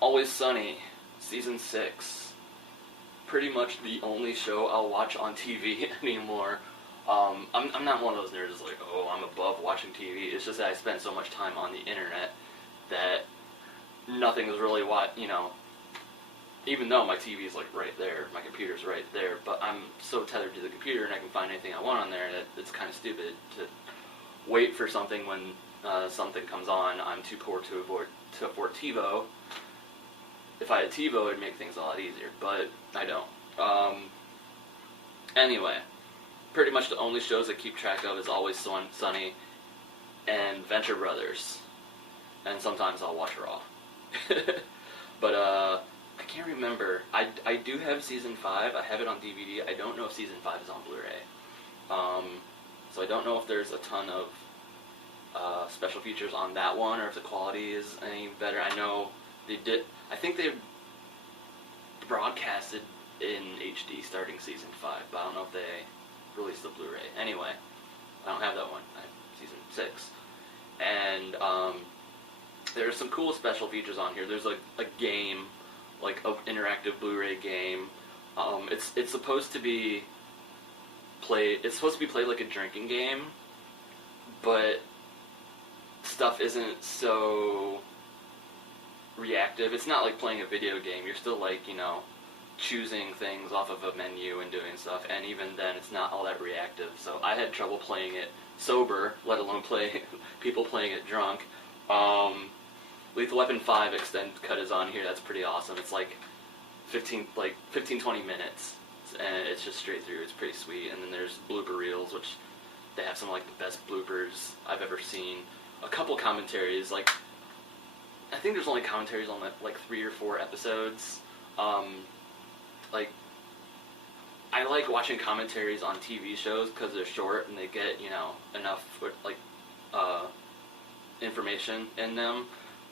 Always Sunny, Season 6. Pretty much the only show I'll watch on TV anymore. I'm not one of those nerds that's like, oh, I'm above watching TV. It's just that I spend so much time on the internet that nothing is really even though my TV is like right there, my computer's right there, but I'm so tethered to the computer and I can find anything I want on there that it's kind of stupid to wait for something when something comes on. I'm too poor to afford TiVo. If I had TiVo, it'd make things a lot easier, but I don't. Anyway, pretty much the only shows I keep track of is Always Sunny and Venture Brothers, and sometimes I'll watch Raw. But I can't remember. I do have Season 5. I have it on DVD. I don't know if Season 5 is on Blu-ray. So I don't know if there's a ton of special features on that one, or if the quality is any better. I know they did. I think they broadcasted in HD starting Season 5, but I don't know if they released the Blu-ray. Anyway, I don't have that one. I have Season 6. And there's some cool special features on here. There's like a game, like an interactive Blu-ray game. It's supposed to be played. It's supposed to be played like a drinking game, but stuff isn't so reactive. It's not like playing a video game. You're still like, choosing things off of a menu and doing stuff, and even then it's not all that reactive. So I had trouble playing it sober, let alone people playing it drunk. Lethal Weapon 5 extended cut is on here. That's pretty awesome. It's like 15-20 minutes, and it's just straight through. It's pretty sweet. And then there's blooper reels, which they have some of like the best bloopers I've ever seen. A couple commentaries, like I think there's only commentaries on like 3 or 4 episodes. Like I like watching commentaries on TV shows because they're short and they get enough information in them.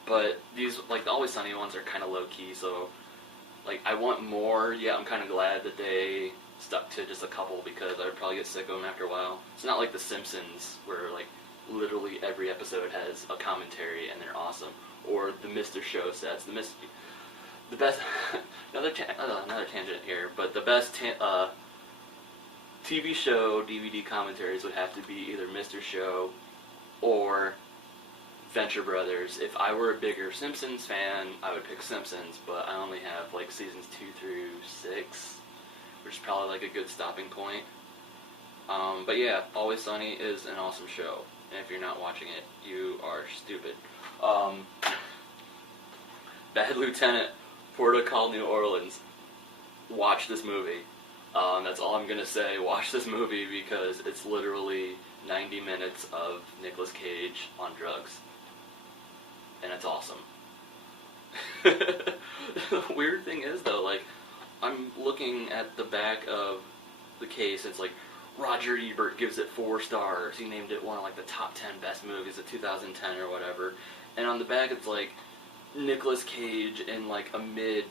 But these, like the Always Sunny ones, are kind of low key, so like I want more. Yeah, I'm kind of glad that they stuck to just a couple because I'd probably get sick of them after a while. It's not like The Simpsons where like literally every episode has a commentary and they're awesome, or the Mr. Show sets. The best another tangent here, but the best TV show DVD commentaries would have to be either Mr. Show or Venture Brothers. If I were a bigger Simpsons fan, I would pick Simpsons, but I only have like seasons 2 through 6, which is probably like a good stopping point. But yeah, Always Sunny is an awesome show, and if you're not watching it, you are stupid. Bad Lieutenant, Port of Call, New Orleans. Watch this movie. That's all I'm gonna say. Watch this movie because it's literally 90 minutes of Nicolas Cage on drugs. And it's awesome. The weird thing is, though, like, I'm looking at the back of the case, it's like, Roger Ebert gives it 4 stars. He named it one of, like, the top 10 best movies of 2010 or whatever. And on the back, it's like, Nicolas Cage in, like, a mid-crack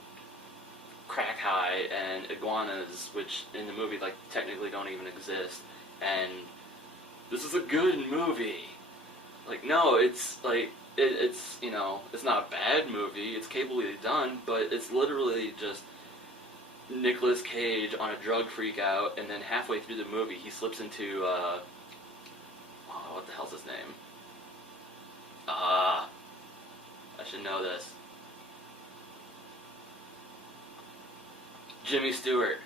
high and iguanas, which in the movie, like, technically don't even exist. And this is a good movie. Like, no, it's, like, it's it's not a bad movie. It's capably done, but it's literally just Nicolas Cage on a drug freak out, and then halfway through the movie, he slips into, what the hell's his name? I should know this. Jimmy Stewart.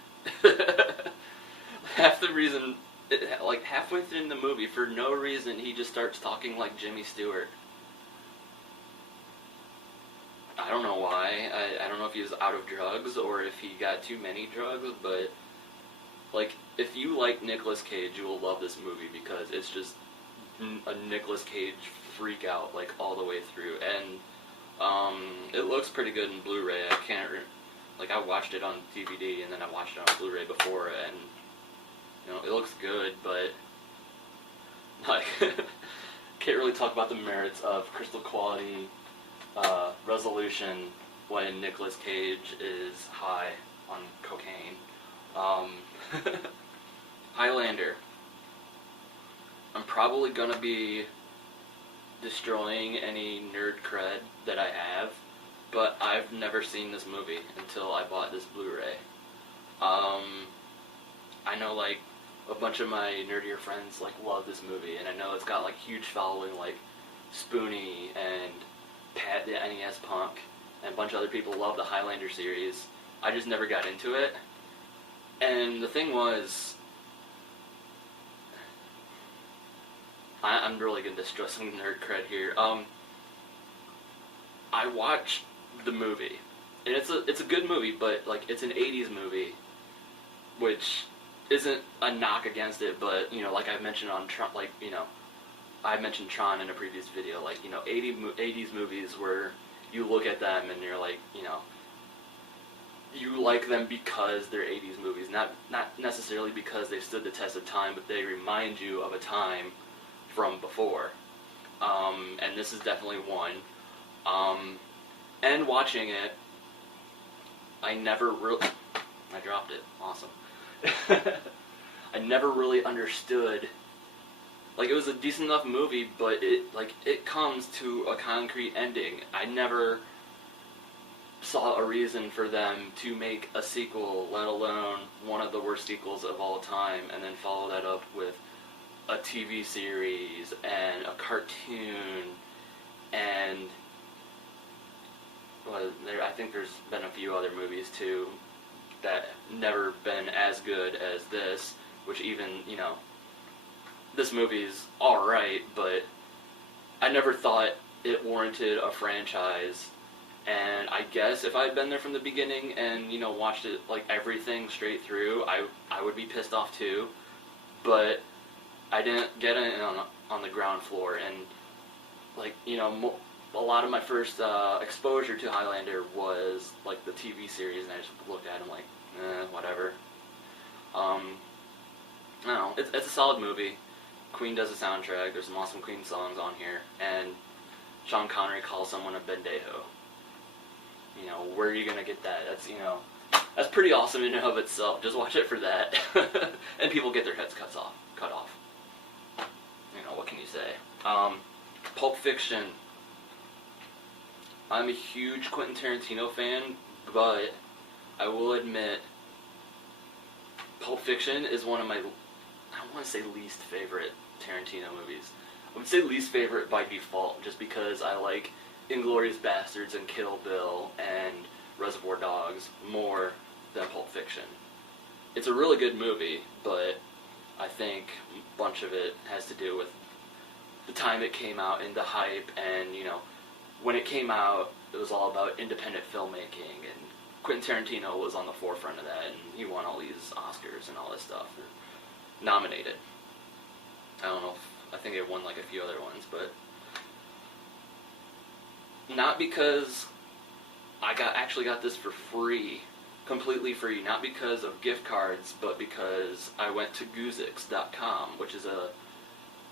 Half the reason, like halfway through the movie, for no reason, he just starts talking like Jimmy Stewart. I don't know why. I don't know if he was out of drugs or if he got too many drugs, but like if you like Nicolas Cage, you will love this movie because it's just a Nicolas Cage freak out like all the way through, and it looks pretty good in Blu-ray. I watched it on DVD and then I watched it on Blu-ray before, and it looks good, but like can't really talk about the merits of crystal quality resolution when Nicolas Cage is high on cocaine. Highlander. I'm probably gonna be destroying any nerd cred that I have, but but I've never seen this movie until I bought this Blu-ray. I know, like, a bunch of my nerdier friends, like, love this movie, and I know it's got, like, huge following, like, Spoonie and Pat the NES Punk, and a bunch of other people love the Highlander series. I just never got into it. And the thing was, I'm really going to destroy some nerd cred here. I watched the movie, and it's a good movie, but, like, it's an 80s movie, which isn't a knock against it, but, you know, like I mentioned on Tron, like, you know, I mentioned Tron in a previous video, like, you know, 80s movies where you look at them and you're like, you know, you like them because they're 80s movies, not necessarily because they stood the test of time, but they remind you of a time from before, and this is definitely one. And watching it, I never really, I dropped it, awesome. I never really understood, like, it was a decent enough movie, but it comes to a concrete ending. I never saw a reason for them to make a sequel, let alone one of the worst sequels of all time, and then follow that up with a TV series and a cartoon, and well, I think there's been a few other movies too that never been as good as this, which even, you know, this movie's alright, but I never thought it warranted a franchise. And I guess if I had been there from the beginning and, you know, watched it, like, everything straight through, I would be pissed off too. But I didn't get in on the ground floor, and, like, you know, a lot of my first exposure to Highlander was, like, the TV series, and I just looked at him like, whatever. I don't know, it's a solid movie. Queen does a soundtrack, there's some awesome Queen songs on here, and Sean Connery calls someone a bendejo. You know, where are you gonna get that? That's, you know, that's pretty awesome in and of itself. Just watch it for that. And people get their heads cut off. You know, what can you say? Pulp Fiction. I'm a huge Quentin Tarantino fan, but I will admit, Pulp Fiction is one of my, I don't want to say least favorite Tarantino movies. I would say least favorite by default, just because I like Inglourious Bastards and Kill Bill and Reservoir Dogs more than Pulp Fiction. It's a really good movie, but I think a bunch of it has to do with the time it came out and the hype, and, you know, when it came out, it was all about independent filmmaking, and Quentin Tarantino was on the forefront of that, and he won all these Oscars and all this stuff, or nominated. I don't know if, I think it won like a few other ones, but not because I actually got this for free, completely free, not because of gift cards, but because I went to Guzix.com, which is a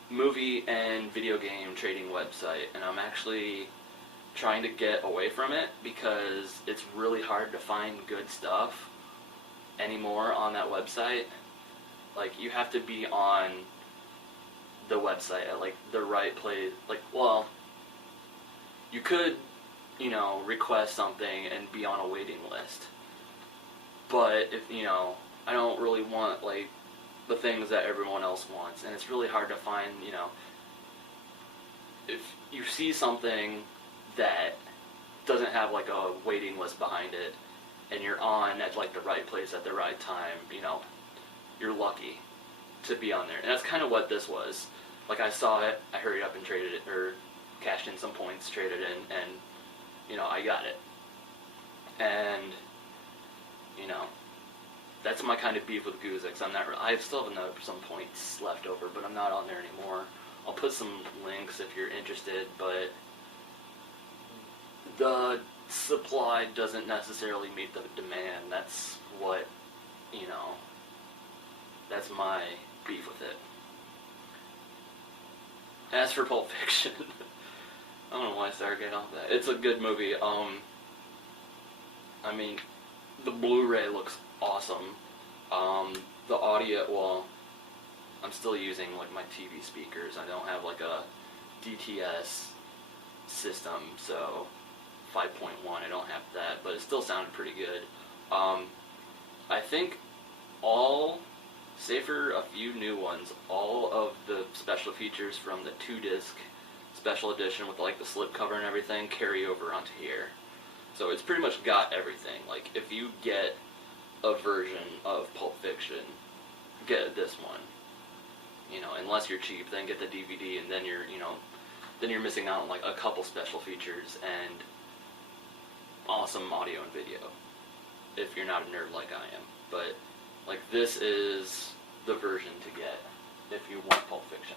movie and video game trading website, and I'm actually trying to get away from it because it's really hard to find good stuff anymore on that website. Like, you have to be on the website at, like, the right place. Like, well, you could, you know, request something and be on a waiting list, but if, you know, I don't really want, like, the things that everyone else wants, and it's really hard to find, you know, if you see something that doesn't have, like, a waiting list behind it, and you're on at, like, the right place at the right time, you know, you're lucky to be on there. And that's kind of what this was. Like, I saw it, I hurried up and traded it, or cashed in some points, traded in, and, you know, I got it. And, you know, that's my kind of beef with Guzix. I still have some points left over, but I'm not on there anymore. I'll put some links if you're interested, but the supply doesn't necessarily meet the demand. That's what, you know, that's my beef with it. As for Pulp Fiction, I don't know why I started getting off that. It's a good movie. I mean, the Blu-ray looks awesome. The audio, well, I'm still using, like, my TV speakers. I don't have, like, a DTS system, so 5.1. I don't have that, but it still sounded pretty good. I think save for a few new ones, all of the special features from the 2-disc special edition with like the slipcover and everything carry over onto here. So it's pretty much got everything. Like, if you get a version of Pulp Fiction, get this one. You know, unless you're cheap, then get the DVD, and then you're missing out on like a couple special features and awesome audio and video. If you're not a nerd like I am, but like this is the version to get if you want Pulp Fiction.